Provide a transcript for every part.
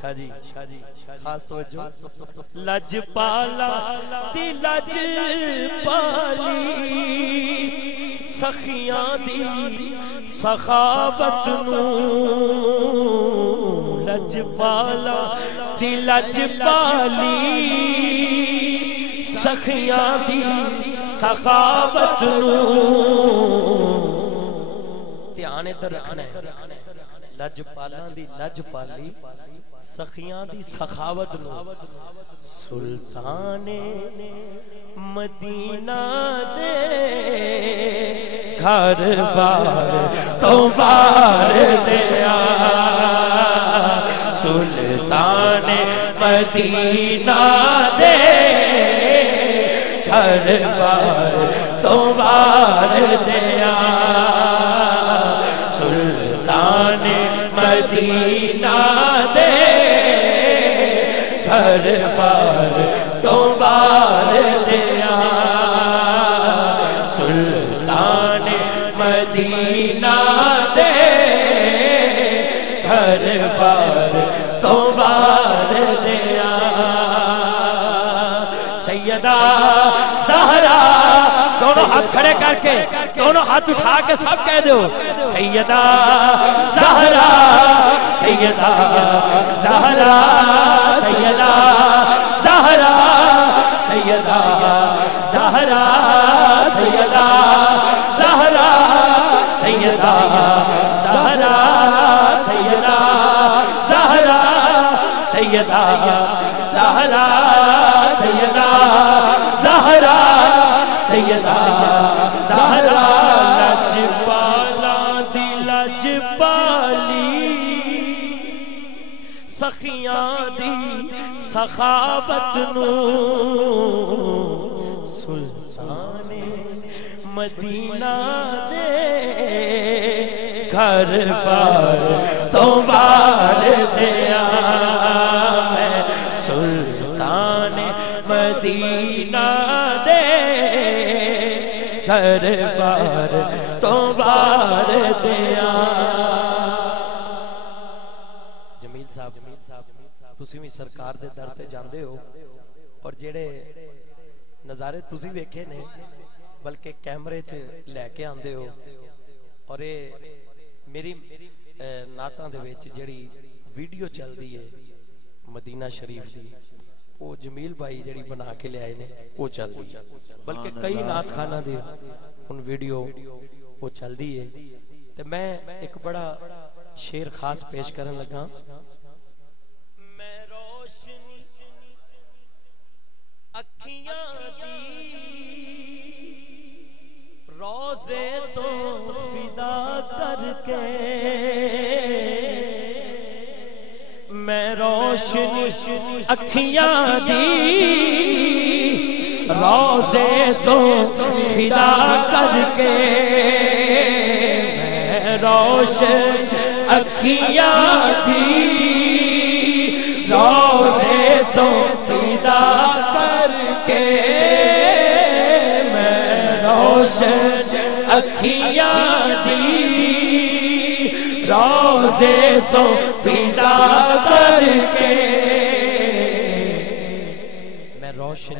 شاہ جی خاص توجہ لج پالا دی لج پالی سخیاں دی سخاوت نو لج پالا دی لج پالی سخیاں دی سخاوت نو دھیان ادھر رکھنا ہے لج پالاں دی لج پالی سخیاں دی سخاوت نو سلطان مدینہ دے گھر بار تو بار دیا سلطان مدینہ دے گھر بار تو بار دیا سلطان مدینہ دے گھر بار تو بار دیا سلطان مدینہ دے گھر بار تو بار دیا سیدہ زہرا دونوں ہاتھ کھڑے کر کے دونوں ہاتھ اٹھا کے سب کہہ دو سیدہ زہرا سیدہ زہرا سیدہ زہرا سیدہ زہرا سیدہ زہرا سیدہ زہرا سیدہ زہرا سیدہ زہرا سیدہ زہرا سیدہ زہرا لج پالا دی لج پالی سخیاں دی سخاوت نو سلطان مدینہ دے گھر بار تو بار دیا میں سلطان مدینہ دے گھر بار تو بار دیا جمیل صاحب تسی بھی سرکار دے در تے جاندے ہو اور جڑے نظارے تسی ویکھے نے بلکہ کیمرے چ لے کے آندے ہو اور اے میری نعتاں دے وچ جڑی ویڈیو چل دی ہے مدینہ شریف دی وہ جمیل بھائی جڑی بنا کے لے آئے نے وہ چل دی بلکہ کئی نعت خانہ دے ان ویڈیو وہ چل دی ہے تے میں ایک بڑا شعر خاص پیش کرن لگا میں روشنی اکھیاں دی روزے تو فدا کر کے میں روشنی اکھیاں دی روزے تو فدا کر کے میں روشن اکھیاں دی روزے تو فدا کر کے میں روشن اکھیاں دی روزے تو فدا کر کے میں روشن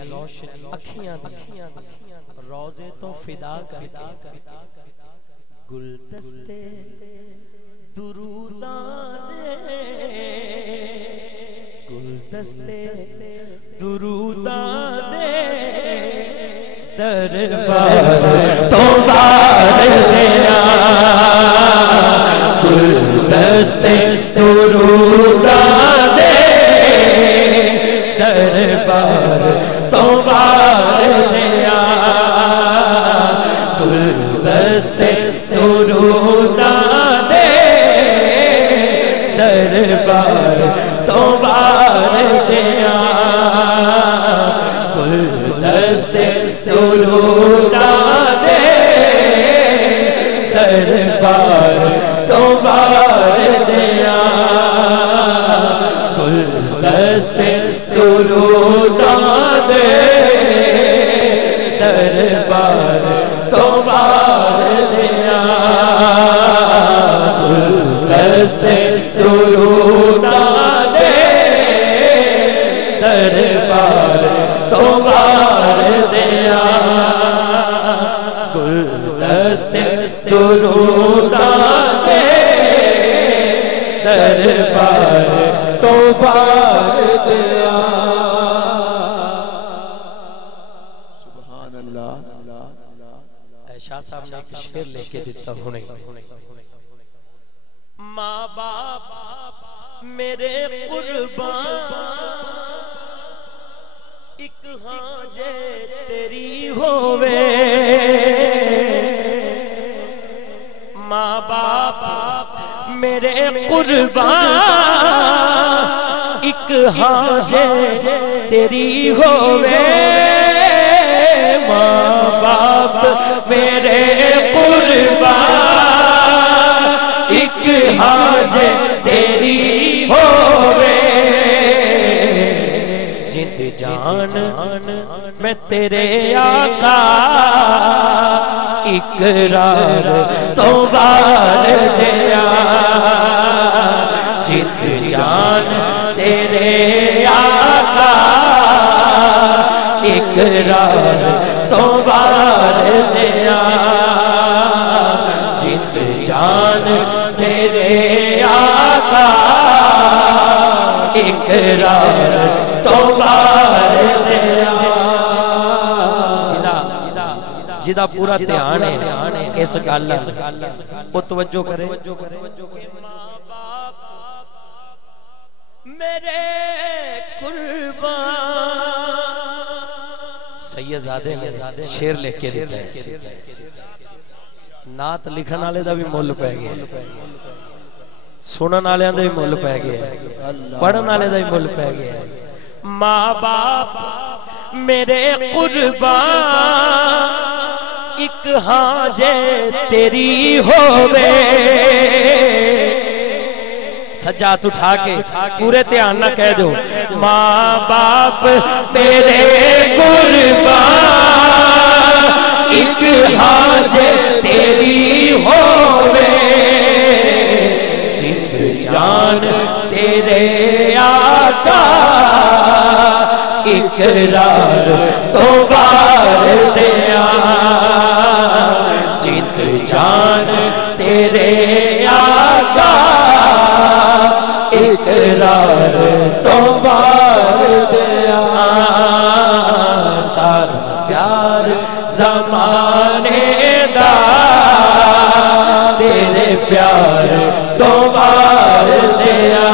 اکھیاں دی روزے تو فدا کر کے گلدستے دروداں دے گلدستے دروداں دے دربار تو بار دیا گلدستے دروداں دے دربار تو بار دیا گلدستے دروداں دے دربار تو بار دیا گلدستے دروداں دے دربار تو بار دیا گلدستے دروداں دے دربار تو بار دیا گلدستے دروداں دے دربار تو وار دیا گلدستے دروداں دے دربار تو وار دیا شاہ صاحب نے ایک شعر لے کے دیتا ہونے ماں باپ میرے قربان ایک حاجے تیری ہووے ماں باپ میرے قربان ایک حاجے تیری ہووے ماں باپ میرے قربان ایک حاجے تیری ہووے جند جان میں تیرے آقا اقرار تو وار دیا جند جان تیرے آقا اقرار تو وار دیا جند جان تیرے آقا اقرار تو وار دیا جدا پورا دھیان ہے اس گل وہ توجہ کرے میرے قربان سید زادے نے شیر لکھ کے دیتا ہے نعت لکھن والے دا بھی مول پے گیا سنن والے دا بھی مول پے گیا پڑھن والے دا بھی مول پے گیا ماں باپ میرے قربان ایک حاجے تیری ہووے سجاد اٹھا کے پورے دھیان نہ کہہ دو ماں باپ میرے قربان ایک حاجے تیری ہووے جند جان تیرے آقا اقرار تو وار دیا جند جان تیرے آقا اقرار تو وار دیا سارا پیار زمانے دا تیرے پیار تو وار دیا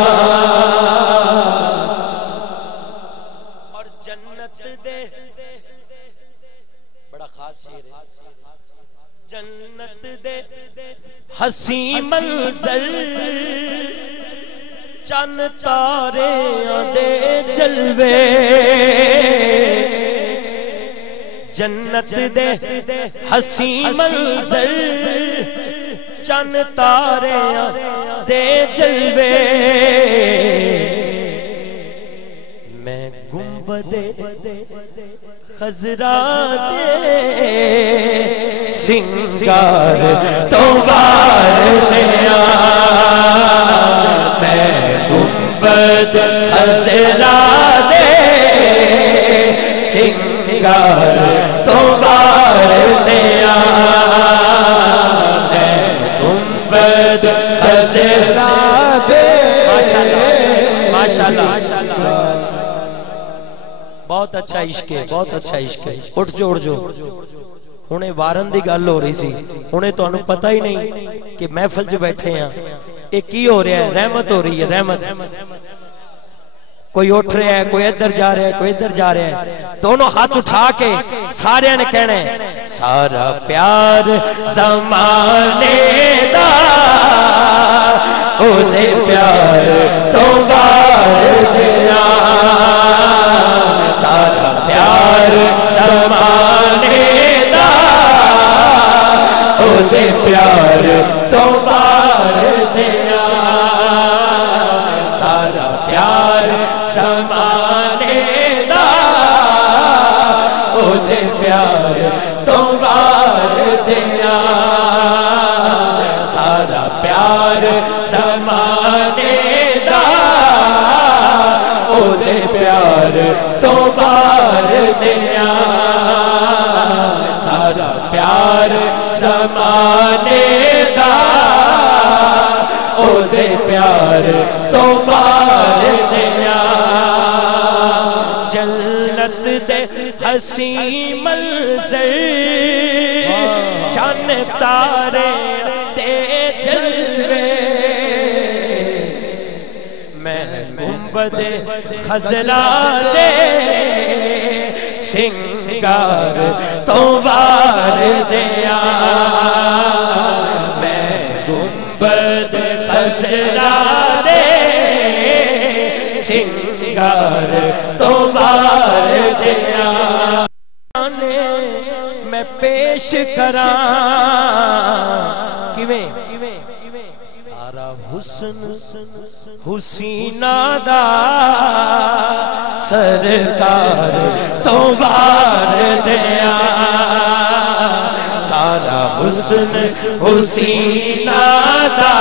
اور جنت دے بڑا خاص شعر ہے جنت دے حسین منظر چند تارے دے جلوے جنت دے حسین منظر چند تارے دے جلوے میں گنبد خضرا دے سنگار تو وار دیا میں گنبد خضرا دے سنگار تو وار دیا میں گنبد خضرا دے ماشاءاللہ بہت اچھا عشق ہے بہت اچھا عشق ہے اٹھ جو ہونے وارن دی گل ہو رہی سی ہونے تو انہوں پتہ ہی نہیں کہ محفل جو بیٹھے ہیں ایک کی ہو رہا ہے رحمت ہو رہی ہے رحمت کوئی اٹھ رہا ہے کوئی ادھر جا رہا ہے کوئی ادھر جا رہا ہے دونوں ہاتھ اٹھا کے سارے نے کہنا ہے سارا پیار زمانے دا او دے پیار تو وار دیا سارا پیار زمانے دا او دے پیار تو وار دیا سارا پیار زمانے دا او دے پیار تو وار دیا سارا پیار زمانے دا او دے پیار دے پیار تو بار دیا جنت دے حسین منظر چاند تارے دے جلوے میں گنبد خضرا دے سنگار تو وار دیا میں گنبد خضرا دے سنگار تو وار دیا میں پیش کراں کیویں سارا حسن حسینہ دا سرکار تو وار دیا سارا حسن حسینہ دا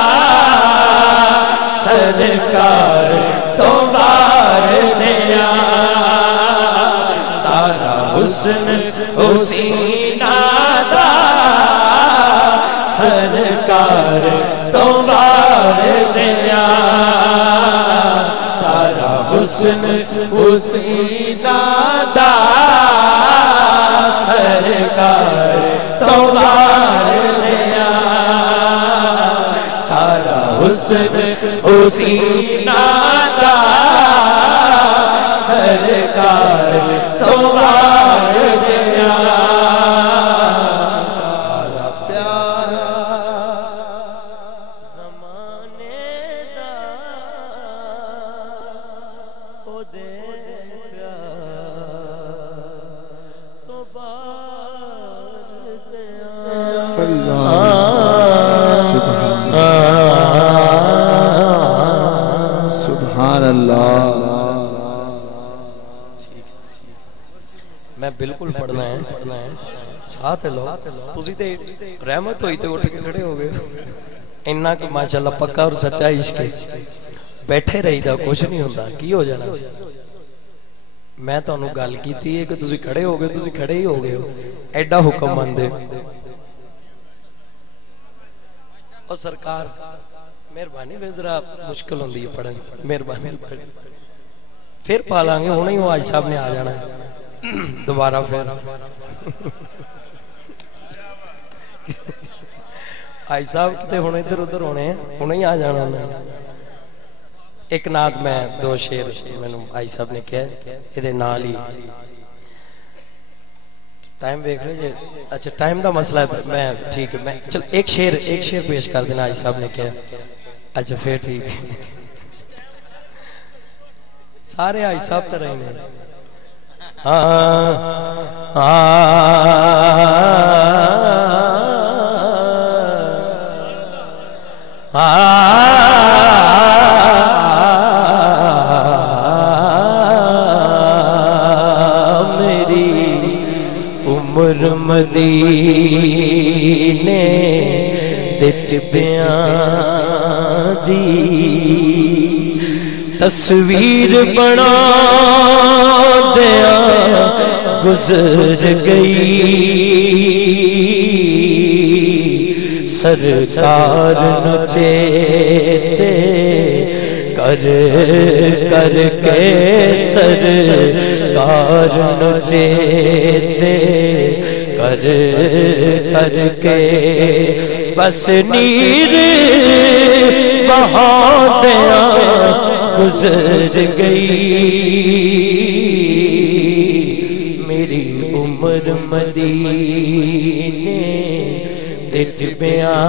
سرکار تو وار دیا سارا حسن حسینہ دا سرکار تو وار دیا سارا حسن حسینہ دا سرکار تو وار دیا سارا حسن حسینہ دا سرکار تو وار دیا سارا پیارا زمانے دا او دے پیار تو وار دیا سبحان اللہ میں بالکل پڑھنا ہے ساتھ لو تسی تے رحمت ہوئی تے اٹھ کے کھڑے ہو گئے انہا کہ ماشاءاللہ پکا اور سچا عشق بیٹھے رہی دا کچھ نہیں ہوندہ کی ہو جانا سی میں تو انہوں گال کی تھی کہ تسی کھڑے ہو گئے تسی کھڑے ہی ہو گئے ایڈا حکم مندے اور سرکار مہربانی میں ذرا مشکل ہوندی ہے پڑھن مہربانی پھر پالیں گے ہونا ہی وہ آج صاحب نے آ جانا ہے دوبارہ پھر آج صاحب کتے ہونے ادھر ادھر ہونے ہیں ہونا ہی آ جانا میں ایک نات میں دو شیر میں نے آج صاحب نے کہا ادھے نالی ٹائم دیکھ رہے جے اچھا ٹائم دا مسئلہ ہے میں ٹھیک ہے میں چل ایک شیر پیش کر دینا آج صاحب نے کہا اچھا پھر ٹھیک سارے آج صاحب تر رہے ہیں میری عمر مدینے دٹ بیان دی تصویر بنا دیا گزر گئی سرکار نچیتے کر کے سرکار نچیتے کر کے بس نیر بہا دیا گزر گئی میری عمر مدینے دٹ بیان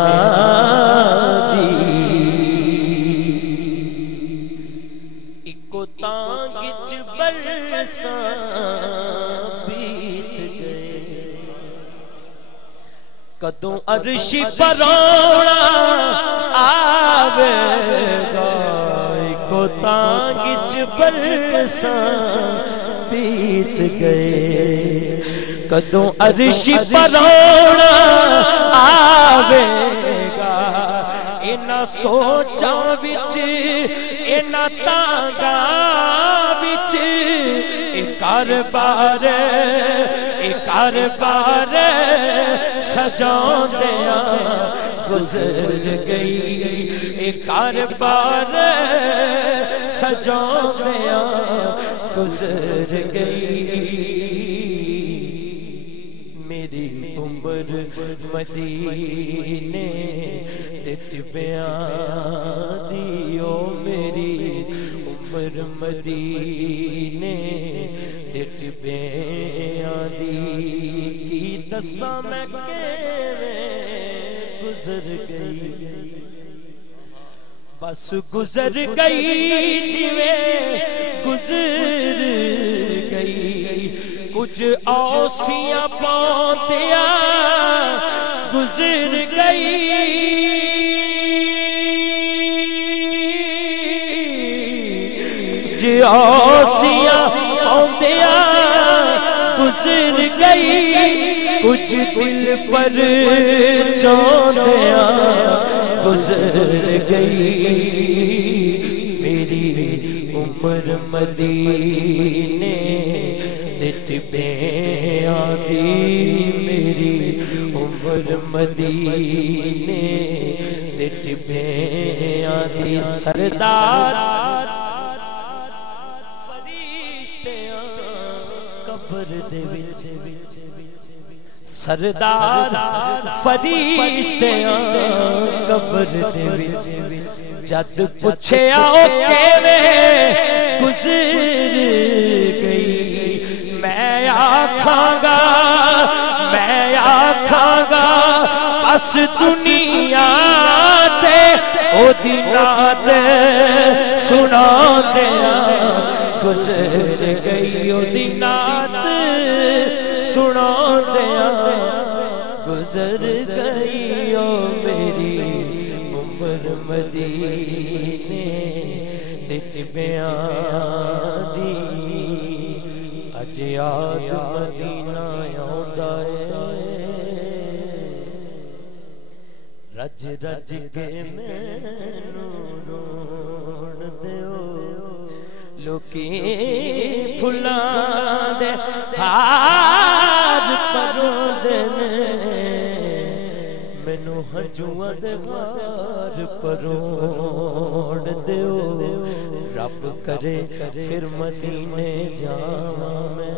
دی اکو تانگچ برساں بیت گئے کدوں عرش پرونا آوے گا اکو تانگچ برساں بیت گئے کدوں عرش پرونا آوے گا اینا سوچا وچ اینا تانگا وچ ایک کار بار سجاؤں دیا گزر گئی ایک کاربار سجاندیاں گزر گئی میری عمر مدینے دے ٹبیاں دی او میری عمر مدینے دے ٹبیاں دی کی دساں میں کیویں گزر گئی بس گزر گئی جویں گزر گئی کچھ اوسیاں پاندیاں گزر گئی جو اوسیاں پاندیاں گزر گئی کچھ دل پر چاندیاں گزر گئی میری عمر مدینے دے ٹبیاں دی میری عمر مدینے دے ٹبیاں دی سردار فرشتیاں قبر دے وچ سردار فرشتیاں قبر دے وچ جد پوچھیا او کیویں گزر گئی میں آکھاں گا بس دنیا تے او دی نعت سناندیاں گزر گئی او دی نعت سناندیاں گزر گئی او میری عمر مدینے دے ٹبیاں دی اج یاد مدینہ آوندا اے رج رج کے مینوں روڑ دیو لوکی پھلاں دے ہار پروندے نے مینوں ہنجواں دے غار پروڑ دیو رب کرے پھر مدینے جاواں میں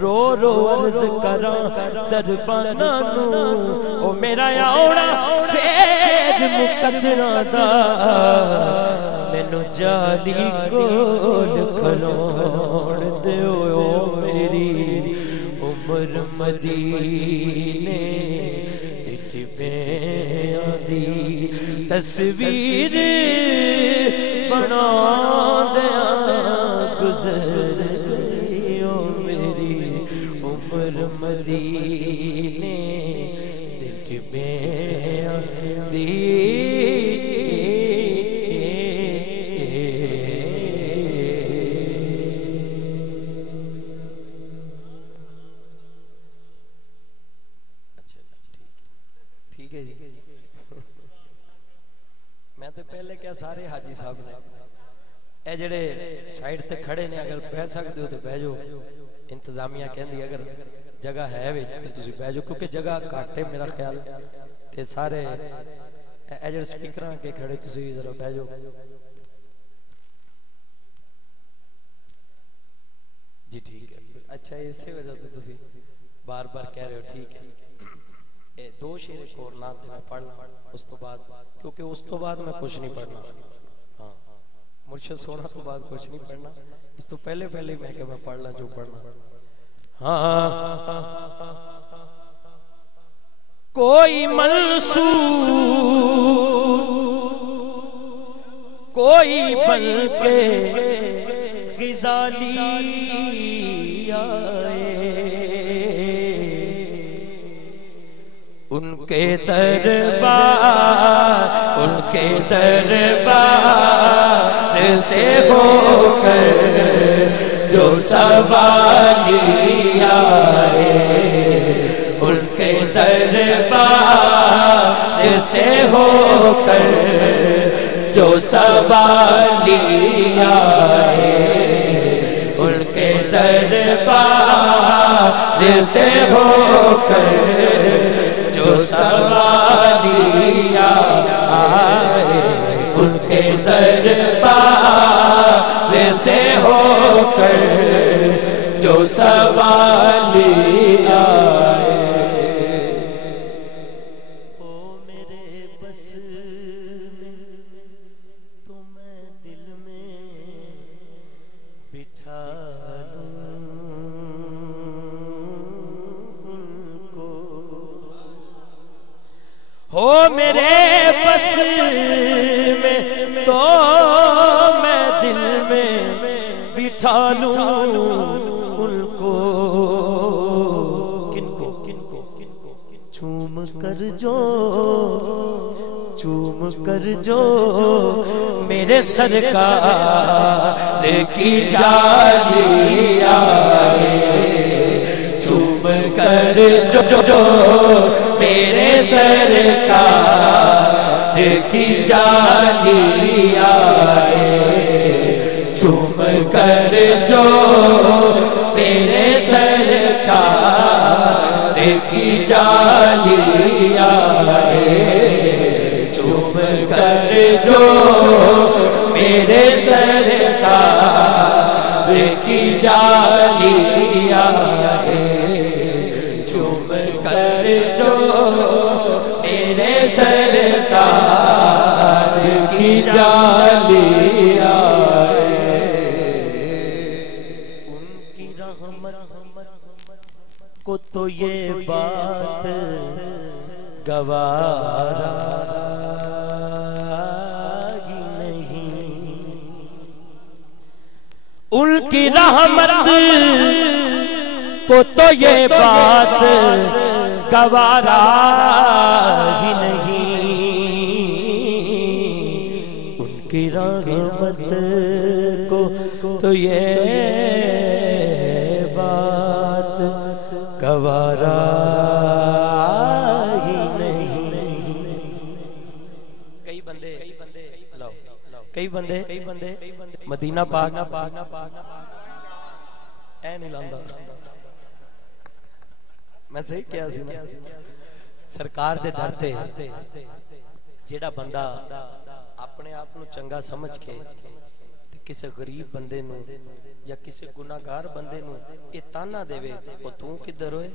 رو رو عرض کراں درباناں نوں او میرا آونا پھر مقدراں دا مینوں جالی کول کھلوڑ دیو او میری عمر مدینے دے ٹبیاں دی تصویر بنا دیاں گزر گئی او میری عمر مدینے دے ٹبیاں دی ٹھیک ہے جی میں تو پہلے کیا سارے حاجی صاحب نے اے جڑے سائیڈ تے کھڑے نے اگر بیٹھ سکتے ہو تو بیٹھ جاؤ انتظامیہ کہندی اگر جگہ ہے وچ تے تسی بیٹھ جاؤ کیونکہ جگہ گھٹ ہے میرا خیال تے سارے اے جڑے سپیکراں کے کھڑے تسی ذرا بیٹھ جاؤ جی ٹھیک ہے اچھا اسی وجہ سے تسی بار بار کہہ رہے ہو ٹھیک ہے دو شعر اور نعت میں پڑھنا اس تو بعد کیونکہ اس تو بعد میں کچھ نہیں پڑھنا ہاں مرشد سونا تو بعد کچھ نہیں پڑھنا اس تو پہلے میں کہ میں پڑھنا جو پڑھنا ہاں کوئی منصور کوئی بن کے غزالی آئے ان کے دربار سے ہو کر جو سوالی آئے ان کے دربار سے ہو کر جو سوالی آئے ان کے دربار سے ہو کر جو سوالیہ آئے ان کے دربار سے ہو کر جو سوالیہ آئے او میرے بس میں تو میں دل میں بٹھا لوں ان کو ہو میرے بس میں تو میں دل میں بٹھا لوں ان کو کن کو چوم کر جو میرے سرکار کی جالی آئے چوم کر جو میرے سرکار کی جالی آئے چوم کر جو میرے سرکار کی جالی آئے چوم کر جو میرے سرکار کی جالی آئے چوم کر جو میرے سرکار کی جالی آئے ان کی رحمت کو تو یہ بات گوارا ہی نہیں ان کی رحمت کو تو یہ بات گوارا ہی نہیں ان کی رحمت کو تو یہ بات گوارا ہی نہیں کئی بندے مدینہ پاک اے نہیں لاندا میں صحیح کیا سی نا سرکار دے در تے جیڑا بندہ اپنے آپ نو چنگا سمجھ کے کسی غریب بندے نو یا کسی گناہگار بندے نو یہ تانا دے وے وہ تو کدھر ہوئے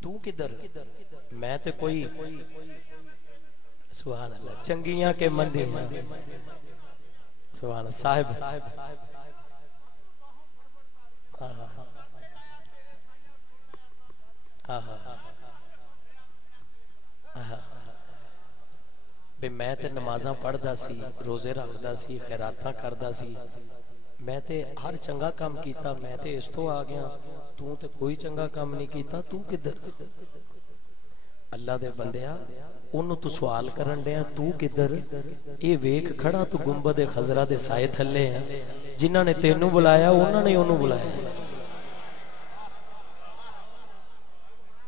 تو کدھر میں تے کوئی سبحان اللہ چنگیاں کے مندی ہیں سبحان اللہ صاحب بے میں تے نمازاں پڑھ دا سی روزے رکھ دا سی خیراتاں کر دا سی میں تے ہر چنگا کام کیتا میں تے اس تو آ گیا تو تے کوئی چنگا کام نہیں کیتا تو کدھر اللہ دے بندیا انہوں تو سوال کرن دیا تو کدھر اے ویک کھڑا تو گنبد خضرہ دے سائے تھلے ہیں جنہاں نے تینوں بلایا انہوں نے انہوں بلایا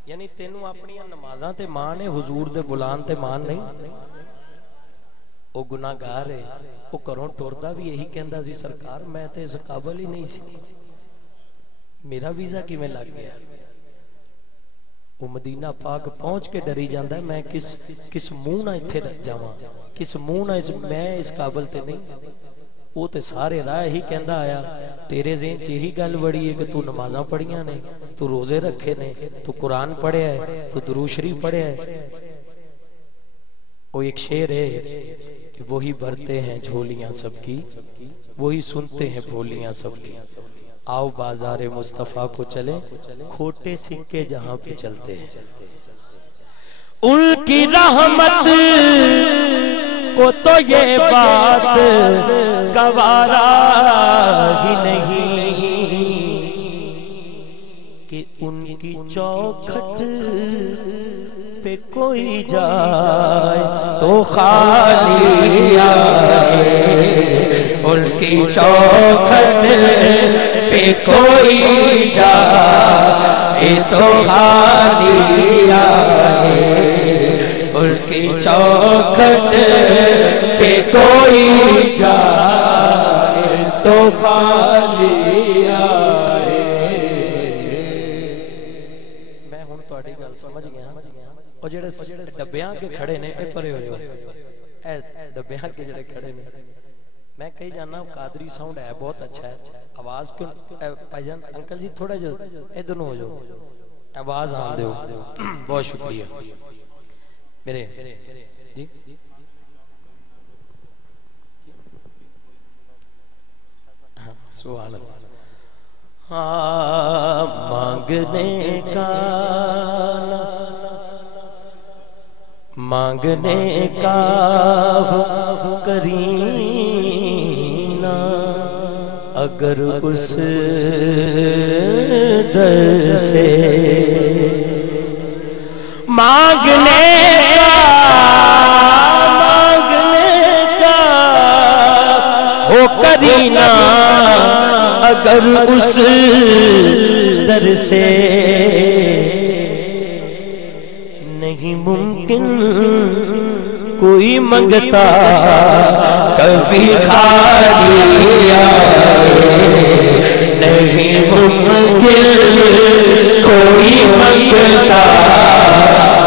یعنی تینوں اپنی نمازاں تے مان ہے حضور دے بلان تے مان نہیں او گناہگار ہے او کروں ٹوردہ بھی یہی کہندہ سی سرکار میں تے اس قابل ہی نہیں سی میرا ویزا کی میں لگ گیا وہ مدینہ پاک پہنچ کے ڈری جاندہ ہے میں کس منہ نہ اتھے رکھ جاواں کس منہ نہ میں اس قابل تے نہیں وہ تے سارے رائے ہی کہندہ آیا تیرے ذہن چیہی گل بڑی ہے کہ تو نمازاں پڑھیاں نے تو روزے رکھے نے تو قرآن پڑھے ہے تو درود شریف پڑھے ہے وہ ایک شعر ہے کہ وہی بھرتے ہیں جھولیاں سب کی وہی سنتے ہیں بولیاں سب کی آؤ بازار مصطفیٰ کو چلیں کھوٹے سکے جہاں پہ چلتے ہیں ان کی رحمت کو تو یہ بات گوارا ہی نہیں کہ ان کی چوکھٹ پہ کوئی جائے تو خالی آئے ان کی چوکھٹ پہ کوئی جائے تو خالی آئے ان کی چوکھٹ پہ کوئی جائے تو خالی آئے ਡੱਬਿਆਂ ਕੇ ਖੜੇ ਨੇ ਇਹ ਪਰੇ ਹੋ ਜਾਓ ਇਹ ਡੱਬਿਆਂ ਕੇ ਜਿਹੜੇ ਖੜੇ ਨੇ میں کہیں جاننا قادری ساؤنڈ ہے بہت اچھا ہے آواز کیوں بھائی جان انکل جی تھوڑا جو ادھر ہو جاؤ آواز آن دیو بہت شکریہ میرے جی سبحان اللہ مانگنے کا کرینا اگر اس در سے مانگنے کا ہو کرینا اگر اس در سے نہیں ممکن کوئی منگتا کبھی خالی آئے نہیں ممکن کوئی منگتا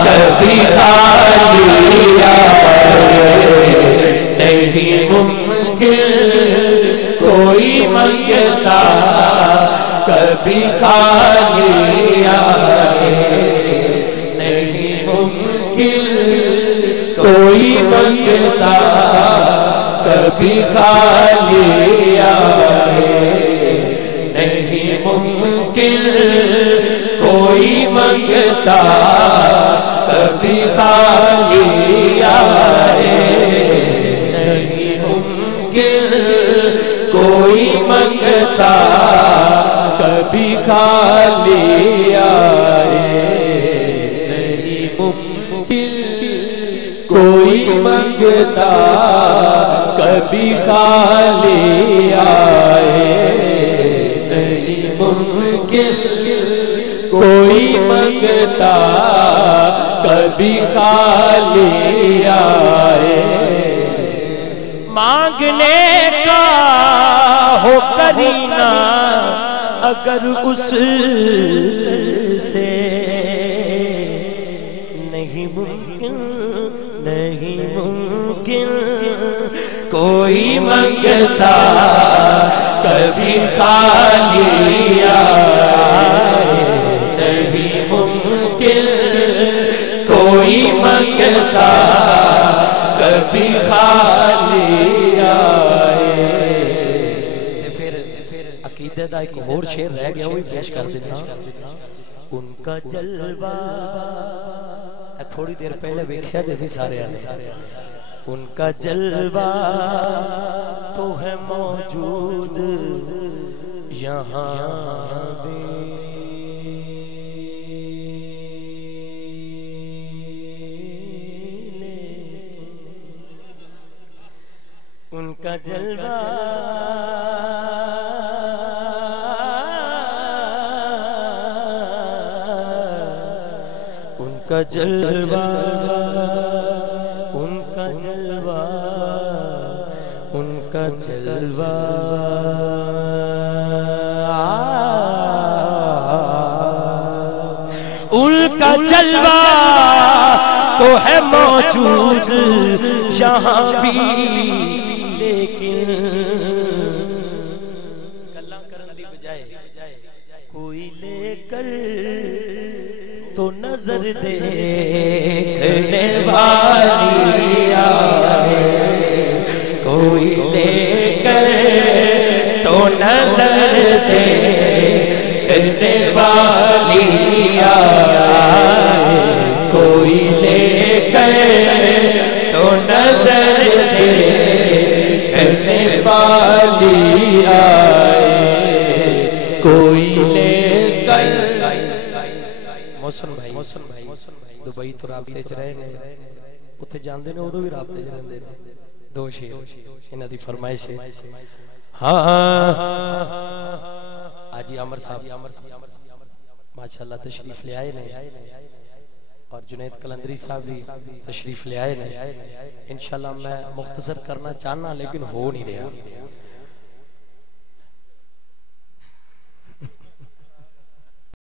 کبھی خالی آئے نہیں ممکن کوئی منگتا کبھی خالی آئے کوئی منگتا کبھی خالی آئے نہیں ممکن کوئی منگتا کبھی خالی آئے نہیں ممکن کوئی منگتا کبھی خالی آئے نہیں ممکن کوئی منگتا کبھی خالی آئے نہیں ممکن کوئی منگتا کبھی خالی آئے مانگنے کا ہو کرینا اگر اس سے نہیں ممکن نہیں ممکن کوئی منگتا کبھی خالی آئے نہیں ممکن کوئی منگتا کبھی خالی آئے پھر عقیدے دا ایک اور شعر رہ گیا وہی پیش کر دینا ان کا جلوہ تھوڑی دیر پہلے ویکھیا جیسی سارے آنے ان کا جلوہ تو ہے موجود یہاں بھی ان کا جلوہ ان کا جلوہ ان کا جلوہ ان کا جلوہ ان کا جلوہ تو ہے موجود یہاں بھی لیکن گلاں کرن دی بجائے کوئی لے کر تو نظر دیکھنے والی آئے کوئی لے کر تو نظر دیکھنے والی آئے کوئی لے کر تو نظر دیکھنے والی آئے کوئی لے کر محسن بھائی دبئی تو رابطے چ رہے ہیں اتھے جاندے نے ادو بھی رابطے چ رہندے نے دو شیر انہاں دی فرمائش ہے ہاں آج عامر صاحب ماشاءاللہ تشریف لے آئے نے اور جنید کلندری صاحب بھی تشریف لے آئے نے انشاءاللہ میں مختصر کرنا چاہنا لیکن ہو نہیں رہا